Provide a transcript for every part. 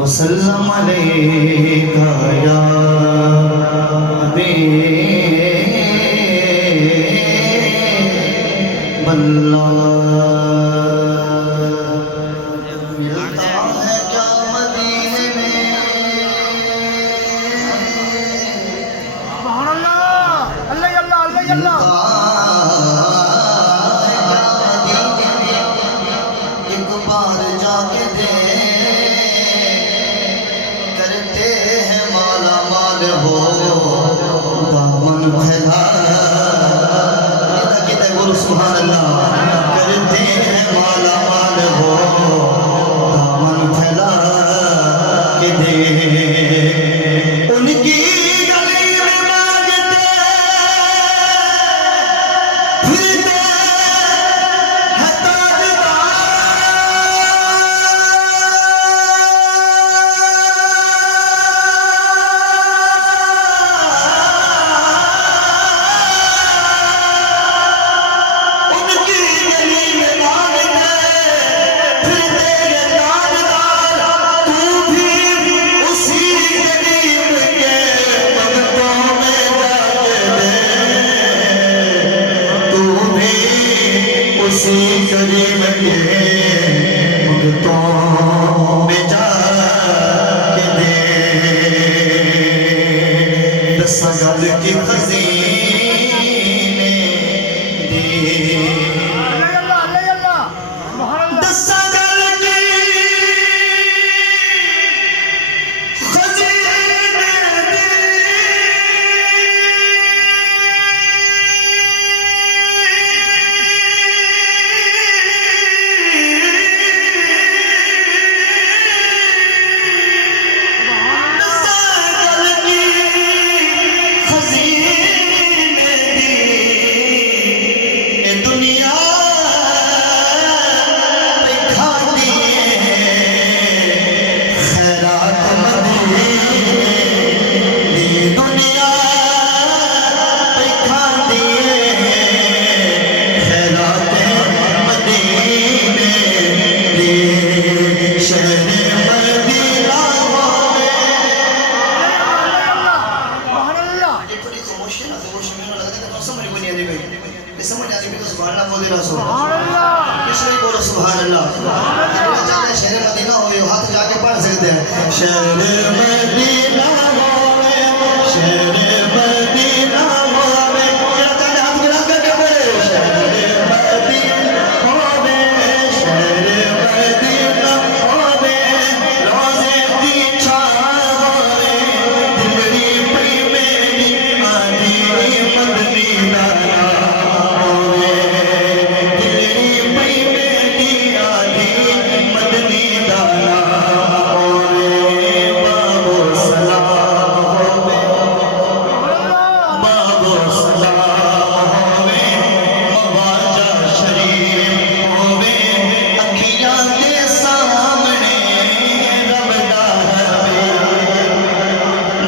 वसल्लम अलैका या हबीबल्लाह। मिलता है क्या मदीने में, सुभान अल्लाह, अल्लाह अल्लाह अल्लाह अल्लाह। एक बार जाके दे, करते हैं माला माल हो दामन फैला। बोलो सुभान अल्लाह। करते हैं माला माल हो दामन फैला के दे, उनकी गली में मांगते फिरते हैं ताजदार। उनकी गली में मांगते फिरते हैं ताजदार। तू भी उसी गरीब के भक्तों में जाके दे, तू भी उसी गरीब के भक्तों में जाके दे। दस गज की खजीने दे, अल्लाह अल्लाह अल्लाह अल्लाह। सुभान अल्लाह। दस गज की खजीने दे। दुनिया पे खाती खैरात मदीने, दुनिया पे खाती खैरात मदीने, शहर मदीना में। सुभान अल्लाह। ये थोड़ी खामोशी ना, खामोशी में लगता है कि समझ को नहीं आ रही भाई। ये समझ आ रही है तो सुभान अल्लाह बोल रहा सो, सुभान अल्लाह। किसने बोलो सुभान अल्लाह। जितना चाहते शहर मदीना हो हाथ जाके पढ़ सकते हैं। शहर मदीना होवे, शहर मदीना होवे, जितना चाहते हाथ मिला करके बोले शहर मदीना होवे, शहर मदीना होवे, रोज़े दी छाव होवे, दिलड़ी पई मेरी आधी मदनी दाना होवे, दिलड़ी पई मेरी आधी मदनी दाना होवे। बाबो सलाम होवे, बाबो सलाम होवे, मवाजा शरीफ होवे, अखियां दे सामने रब दा हबीब।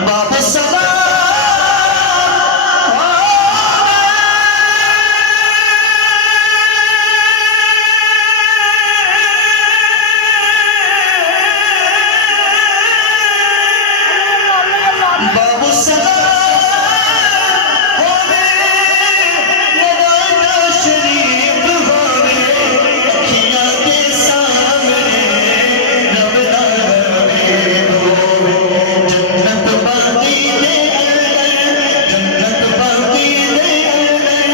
बाबो सलाम बाबू सलाम होवे, मवाजा शरीफ होवे, अखियां दे सामने रब दा हबीब होवे। जन्नत बागी दे अंदर, जन्नत बागी दे अंदर,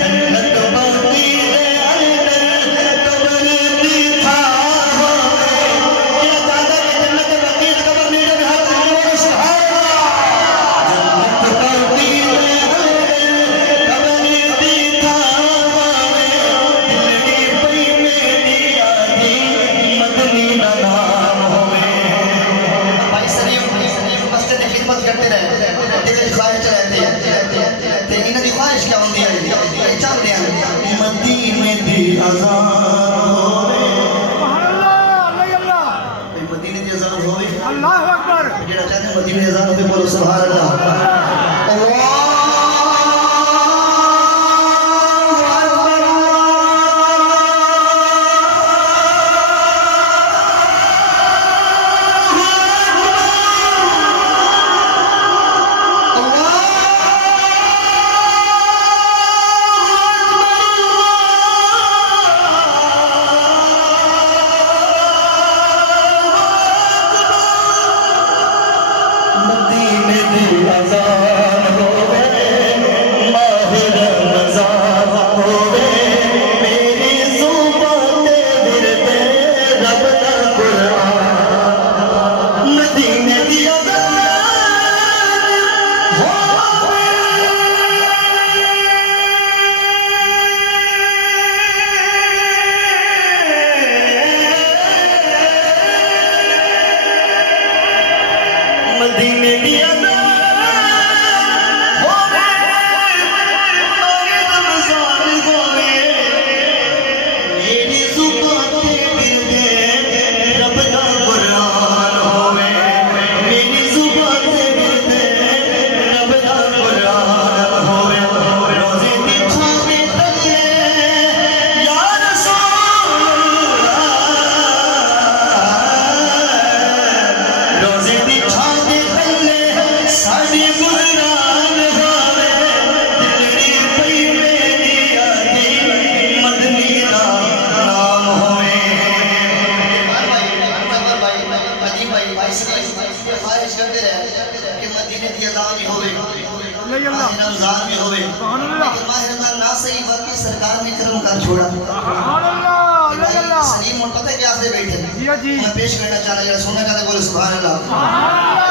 जन्नत बागी दे अंदर कब्र दी था होवे। क्या दादा की जन्नत बागी कब्र दी दे हाथ में सुभान करते रहे ख्वाहिश रहती है, लेकिन इनकी ख्वाहिश क्या होती है चाहते हैं मदीने दी अज़ान होवे। सुभान अल्लाह, अल्लाह अल्लाह। मदीने दी अज़ान होवे, अल्लाहु अकबर। जेड़ा चाहते हैं मदीने दी अज़ान होवे बोलो सुभान अल्लाह। अल्लाह की सरकार ने कर्म कर छोड़ा। सलीम और पता है क्या से बैठे मैं पेश करना चाह रहा सुनने का बोले सुभान अल्लाह।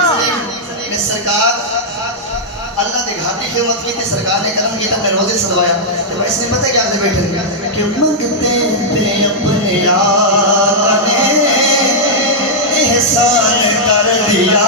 इसलिए सरकार अल्लाह ने घाटी खिदमत की थी, सरकार ने कर्म किया, अपने रोजे सदवाया। तो इसने पता है क्या से बैठे कि मंगते पे अपने आका ने एहसान कर दिया।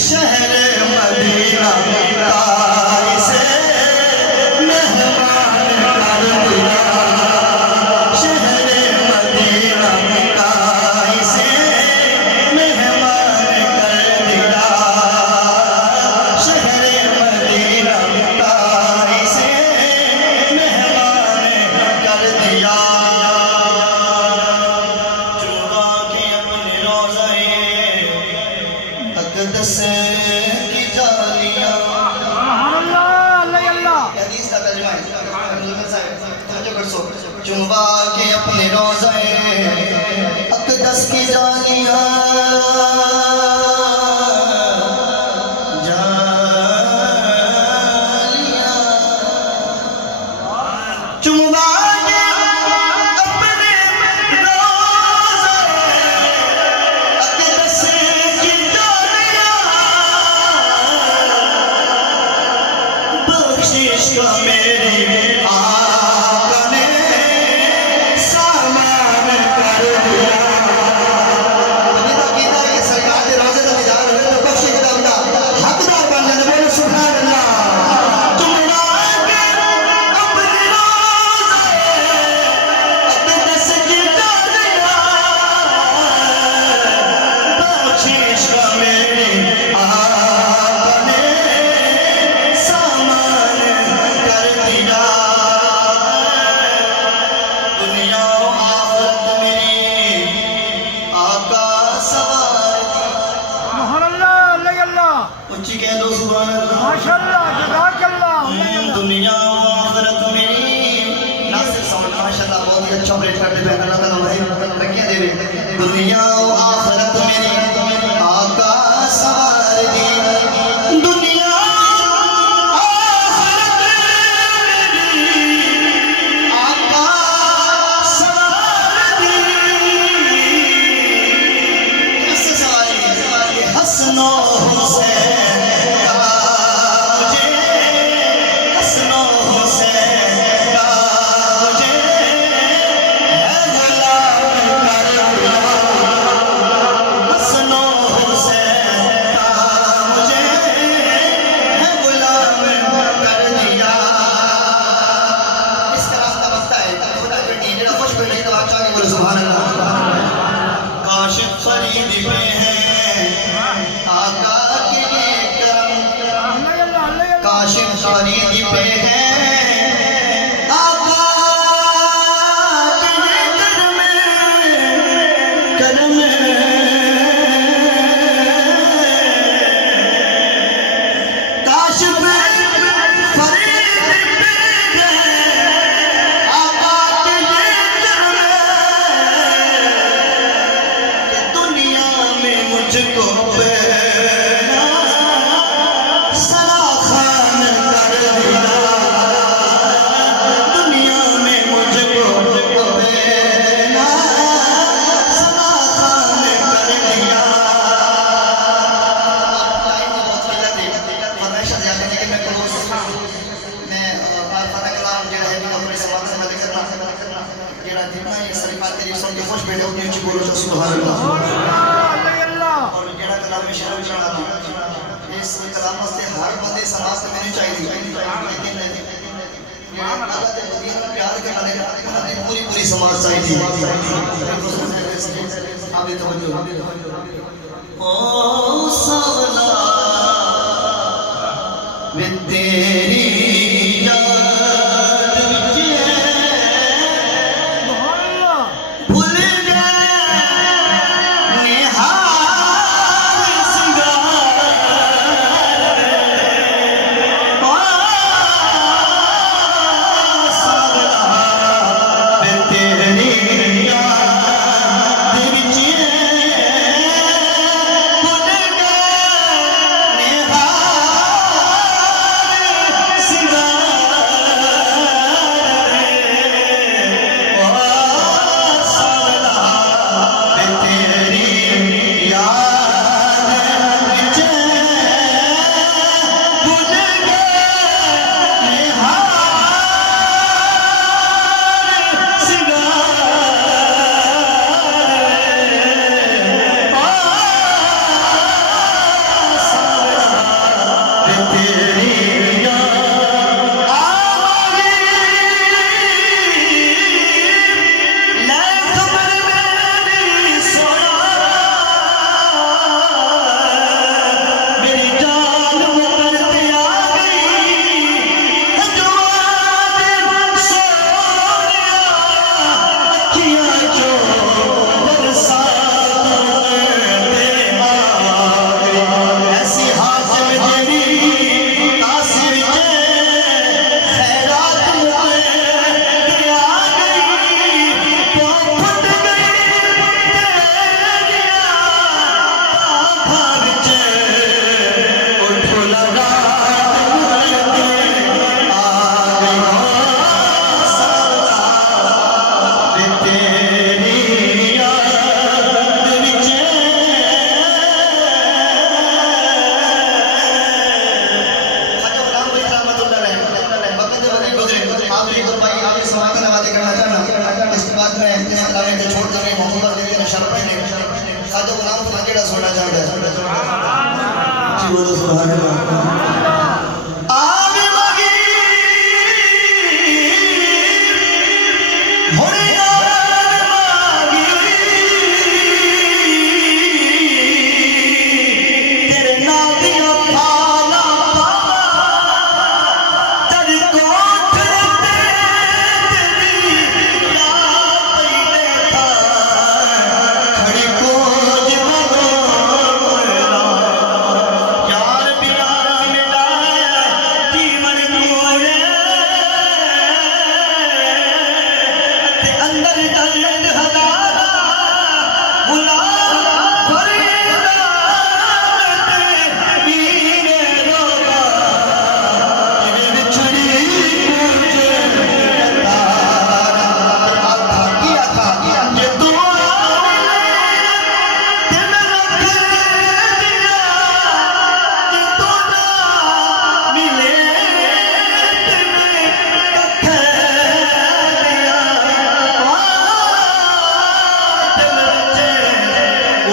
शहर मदीना से मेहमान कर दिया। शहर मदीना से मेहमान कर दिया। शहर मदीना से मेहमान कर दिया। चुरा के अपने रोज़े अक़दस की जालियां। हदीस का तर्जुमा है। चुम्बा के अपने रोज़े अक़दस की जालियां चुम्बा के अपने रोज़े अक़दस की बख्शिश का मेरी आका ने सामान कर दिया। अभी तो कीता है कि सरकार के रोज़े तो निजात हुए तो बख्शिश का अपना हकदार बन जाने बोले सुभान अल्लाह। चुम्बा के अपने रोज़े अक़दस की जालियां बख्शिश का मेरी आका ने सामान कर दिया। दुनिया और आखिरत मेरी आका सवार दी। ऊंची कह दो सुभान अल्लाह। दुनिया और आखिरत मेरी नासिर साउंड माशाल्लाह बहुत ही अच्छा ऑपरेट करते हैं। अल्लाह ताला भाई बरकत देवे। दुनिया और आखिरत मेरी आका सवार दी। दुनिया आखिरत मेरी आका सवार दी। कैसे सवार दी? हसनो हुसैन का मुझे हसनो हुसैन का मुझे है गुलाम कर दिया। हसनो हुसैन का मुझे है गुलाम कर दिया। इसका रास्ता बनता है खुदा के नीचे खुश पे नहीं तो अच्छा के बोले सुभान अल्लाह। काशिफ फरीद पे है आका के ये करम। काशिफ फरीद पे है आका के ये करम। काशिफ फरीद पे है आका के ये करम कि दुनिया में मुझको पहला सलाखान कर दिया। दुनिया में मुझको पहला सलाखान कर दिया। टाइम की बहुत किल्लत है, फरमाइश ज़्यादा है कि मैं क्लोज मैं फारा कलाम जो है वो अपने समाज से मदद करना जेड़ा जितना एक सरकार तेरी सुन के खुश बैठे उतनी ऊंची बोलो सुभान अल्लाह। और जेड़ा कलाम में शेर चढ़ा इस कलाम से हर बंदे समाज से मैंने चाहिए लेकिन अल्लाह के नबी ने प्यार के माने पूरी समाज चाहिए। आप ये तवज्जो ओ सावला वे तेरी याद विच सुभान अल्लाह भुल गए निहाल सिंगार ओ सावला वे तेरी याद विच भुल गए निहाल सिंगार ओ सावला वे तेरी याद विच भुल गए निहाल ऐसी हासिल जेड़ी तासीर खैरात मुझे आ गई फट गई तेरिया आँखां विच उठ लगा आ गई सावला वे तेरी याद विच खाजा गुलाम भाई रहमतुल्लाह अलैह वक्त वली गुजरे आपकी कुर्बानी आपके समाज का नवाज़ करना चाहना इसके बाद में इस कलामे को छोड़ कर मोहम्मद देवी ने शर्फ ने खाजा गुलाम को केड़ा सुनना चाहता है जी बोलो सुभान अल्लाह आवे लगी होने याद मांगी तेरे नाम दिया फाला तेरी कोठ तेरी खड़ी कोज मगोला यार बिना मिला जीवन कोले ते अंदर दर्द हजारा गुलाम फरीदा मीरे रोगा तेरे विछड़ी मुझे तारा आखा किया था ये दुआ दिल रख दिया कि तू ना मिले तेरे कथे दिया दिल रचे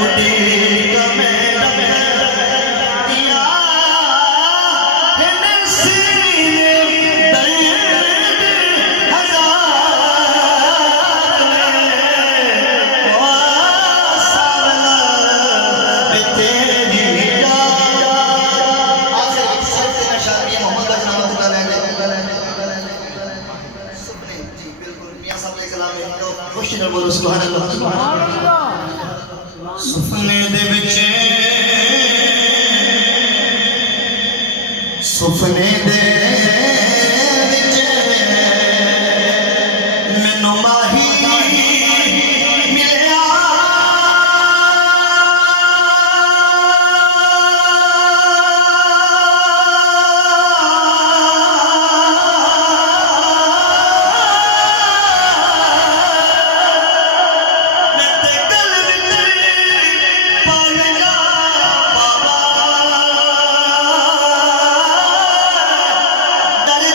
उड़ी कमे दिया हिन सीने दर्द हजार में ओ सावला वे तेरी याद आज एक शख्स ने शायरी मोहम्मद रहमतुल्लाह अलैह सुपने जी बिल्कुल मियां साहब के कलाम में तो खुश न बोलो सुभान अल्लाह सुभान अल्लाह सुपने दे विच सुपने दे विच मैनू माही मिलिया मैं ते गल विच पाया बाबा दर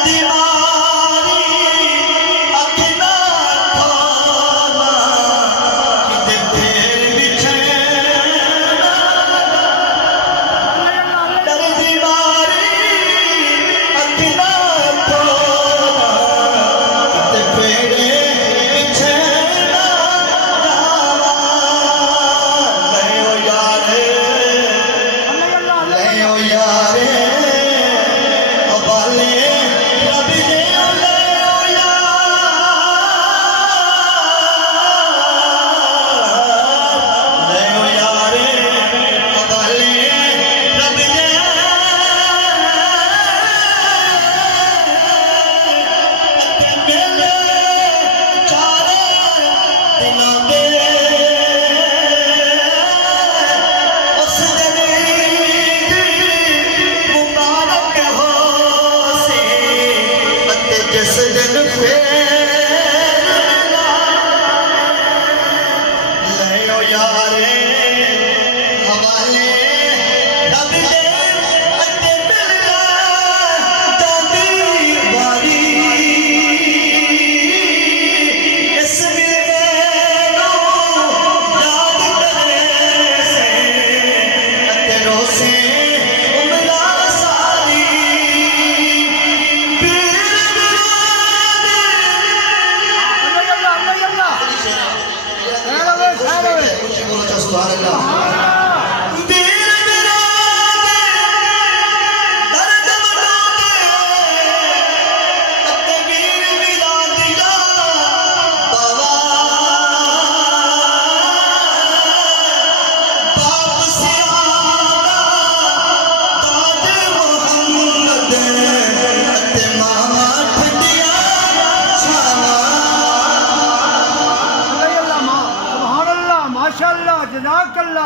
माशाअल्लाह